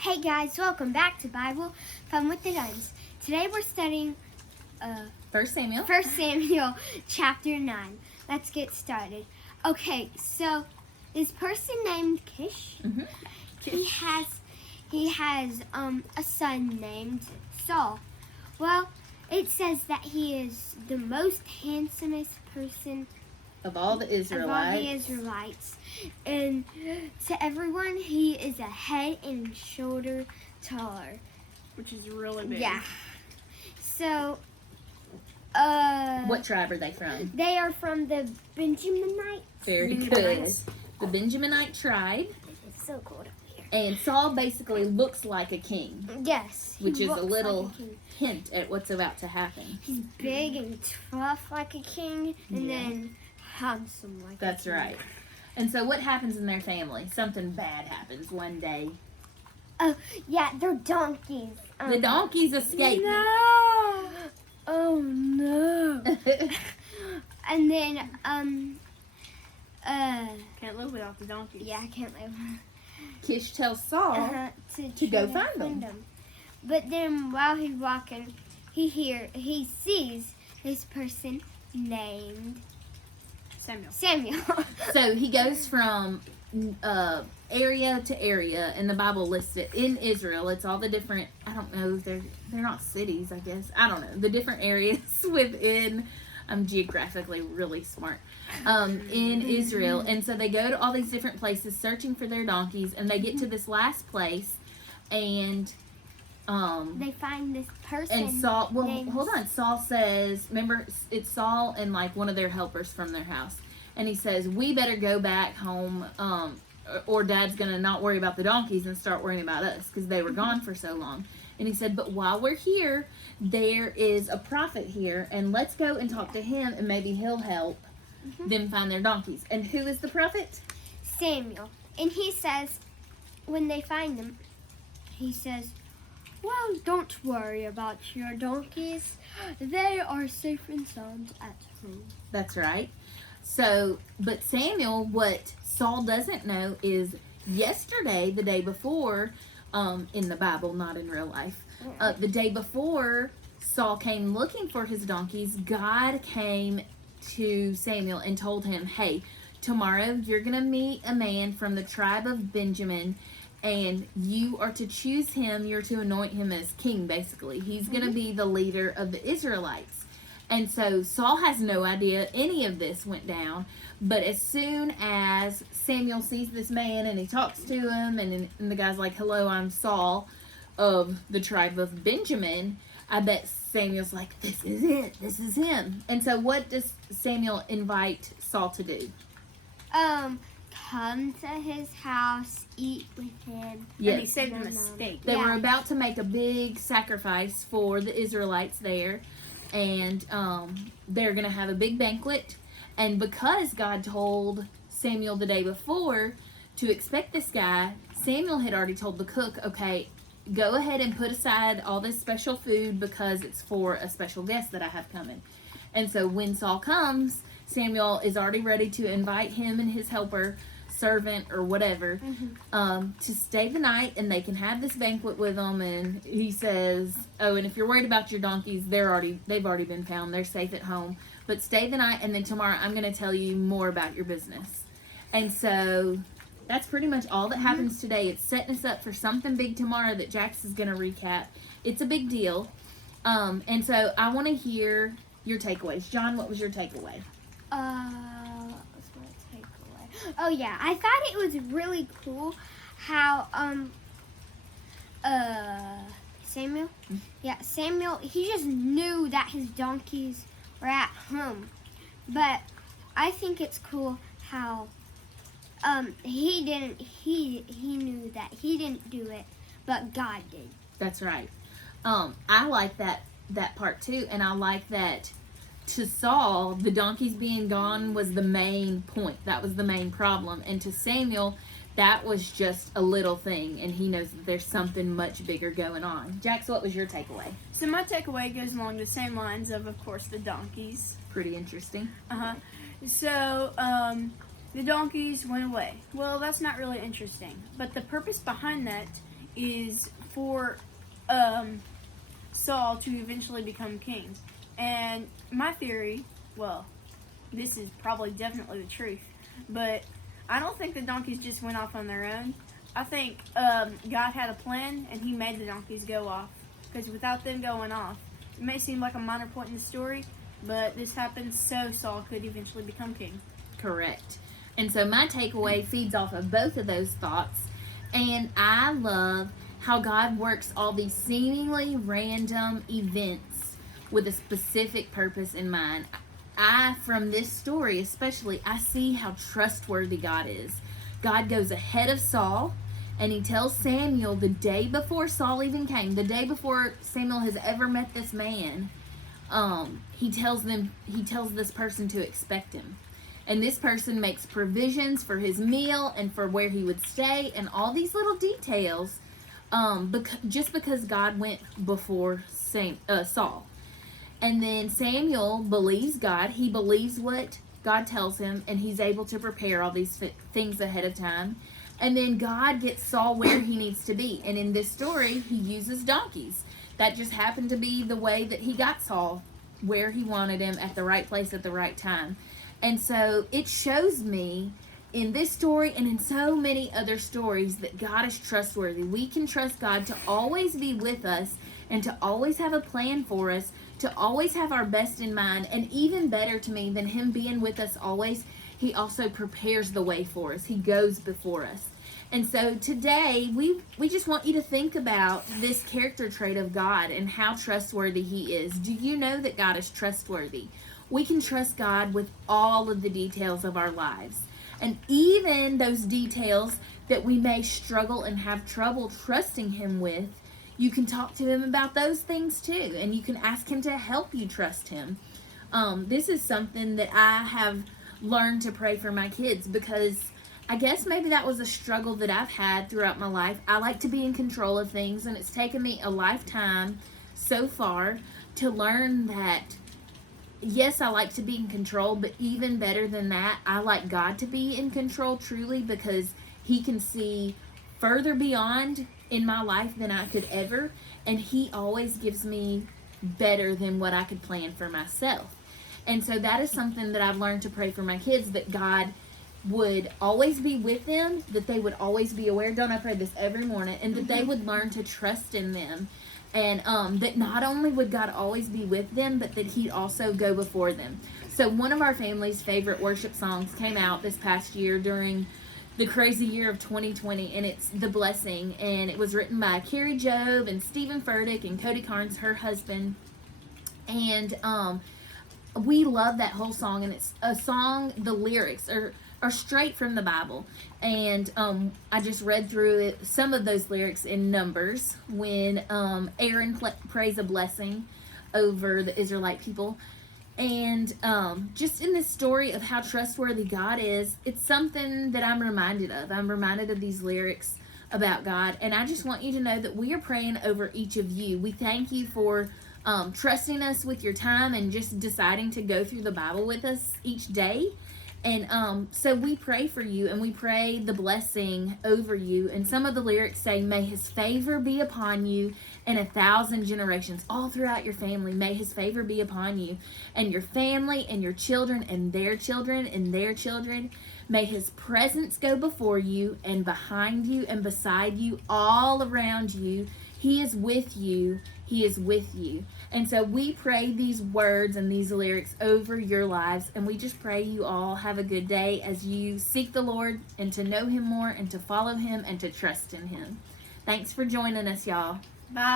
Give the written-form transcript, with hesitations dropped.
Hey guys, welcome back to Bible Fun with the Dunns. Today we're studying 1 Samuel. 1 Samuel chapter 9. Let's get started. Okay, so this person named Kish, he has a son named Saul. Well, it says that he is the most handsomest person Of all the Israelites. And to everyone, he is a head and shoulder taller. Which is really big. Yeah. So, What tribe are they from? they are from the Benjaminites. Very good. The Benjaminite tribe. It's so cold up here. And Saul basically looks like a king, Yes. he which is a looks little like a king. hint at what's about to happen. He's big and tough like a king, and Yeah. then handsome like That's a king. right. And so what happens in their family? Something bad happens one day. Oh, yeah, they're donkeys. The donkeys escape. No! Oh, no. And then, Can't live without the donkeys. yeah, I can't live. Kish tells Saul to go try find them. But then while he's walking, he sees this person named Samuel. So he goes from area to area, and the Bible lists it in Israel. It's all the different, I don't know, they're not cities, I guess. I don't know. The different areas within, I'm geographically really smart, in Israel. And so they go to all these different places searching for their donkeys, and they get to this last place, and they find this person. and Saul, well, named- hold on. Saul says, remember, it's Saul and like one of their helpers from their house. And he says, we better go back home, or Dad's going to not worry about the donkeys and start worrying about us, because they were gone for so long. And he said, but while we're here, there is a prophet here, and let's go and talk to him, and maybe he'll help them find their donkeys. And who is the prophet? Samuel. And he says, when they find them, he says, well, don't worry about your donkeys. They are safe and sound at home. That's right. So, but Samuel, what Saul doesn't know is yesterday, the day before, in the Bible, not in real life, the day before Saul came looking for his donkeys, God came to Samuel and told him, hey, tomorrow you're going to meet a man from the tribe of Benjamin, and you are to choose him. You're to anoint him as king, basically. He's going to be the leader of the Israelites. And so Saul has no idea any of this went down. But as soon as Samuel sees this man and he talks to him, and the guy's like, hello, I'm Saul of the tribe of Benjamin, I bet Samuel's like, this is it. This is him. And so what does Samuel invite Saul to do? Come to his house, eat with him. Yes. And he saved him a steak. They were Yeah. about to make a big sacrifice for the Israelites there, and they're going to have a big banquet. And because God told Samuel the day before to expect this guy, Samuel had already told the cook, okay, go ahead and put aside all this special food because it's for a special guest that I have coming. And so when Saul comes, Samuel is already ready to invite him and his helper, servant or whatever, to stay the night, and they can have this banquet with them. And he says, oh, and if you're worried about your donkeys, they've already been found. They're safe at home. But stay the night, and then tomorrow I'm going to tell you more about your business. And so that's pretty much all that happens today. It's setting us up for something big tomorrow that Jax is going to recap. It's a big deal. And so I want to hear your takeaways. John, what was your takeaway? What was my takeaway? Oh yeah, I thought it was really cool how Samuel, Samuel, he just knew that his donkeys were at home, but I think it's cool how he knew that he didn't do it, but God did. That's right. I like that part too, and I like that to Saul, the donkeys being gone was the main point. That was the main problem. And to Samuel, that was just a little thing, and he knows that there's something much bigger going on. Jax, what was your takeaway? So my takeaway goes along the same lines of course, the donkeys. Pretty interesting. So, the donkeys went away. Well, that's not really interesting. But the purpose behind that is for Saul to eventually become king. And my theory, well, this is probably definitely the truth, but I don't think the donkeys just went off on their own. I think God had a plan, and he made the donkeys go off. Because without them going off, it may seem like a minor point in the story, but this happened so Saul could eventually become king. Correct. And so my takeaway feeds off of both of those thoughts. And I love how God works all these seemingly random events with a specific purpose in mind. From this story especially, I see how trustworthy God is. God goes ahead of Saul, and he tells Samuel the day before Saul even came, the day before Samuel has ever met this man, he tells this person to expect him. And this person makes provisions for his meal and for where he would stay and all these little details, just because God went before Saul. And then Samuel believes God. He believes what God tells him, and he's able to prepare all these things ahead of time. And then God gets Saul where he needs to be. And in this story, he uses donkeys. That just happened to be the way that he got Saul where he wanted him at the right place at the right time. And so it shows me in this story and in so many other stories that God is trustworthy. We can trust God to always be with us and to always have a plan for us, to always have our best in mind. And even better to me than him being with us always, he also prepares the way for us. He goes before us. And so today, we just want you to think about this character trait of God and how trustworthy he is. Do you know that God is trustworthy? We can trust God with all of the details of our lives. And even those details that we may struggle and have trouble trusting him with, you can talk to him about those things too. And you can ask him to help you trust him. This is something that I have learned to pray for my kids, because I guess maybe that was a struggle that I've had throughout my life. I like to be in control of things, and it's taken me a lifetime so far to learn that, yes, I like to be in control, but even better than that, I like God to be in control truly, because he can see further beyond in my life than I could ever, and he always gives me better than what I could plan for myself. And so that is something that I've learned to pray for my kids, that God would always be with them, that they would always be aware. Don't I pray this every morning? And that they would learn to trust in them. And that not only would God always be with them, but that he'd also go before them. So one of our family's favorite worship songs came out this past year during the crazy year of 2020, and it's The Blessing. And it was written by Carrie Job and Stephen Furtick and Cody Carnes, her husband. And we love that whole song, and it's a song, the lyrics are straight from the Bible. And I just read through it, some of those lyrics in Numbers, when Aaron prays a blessing over the Israelite people. And just in this story of how trustworthy God is, it's something that I'm reminded of. I'm reminded of these lyrics about God. And I just want you to know that we are praying over each of you. We thank you for trusting us with your time and just deciding to go through the Bible with us each day. And so we pray for you, and we pray the blessing over you. And some of the lyrics say, may his favor be upon you in 1,000 generations, all throughout your family. May his favor be upon you and your family and your children and their children and their children. May his presence go before you and behind you and beside you, all around you. He is with you. He is with you. And so we pray these words and these lyrics over your lives. And we just pray you all have a good day as you seek the Lord and to know him more and to follow him and to trust in him. Thanks for joining us, y'all. Bye.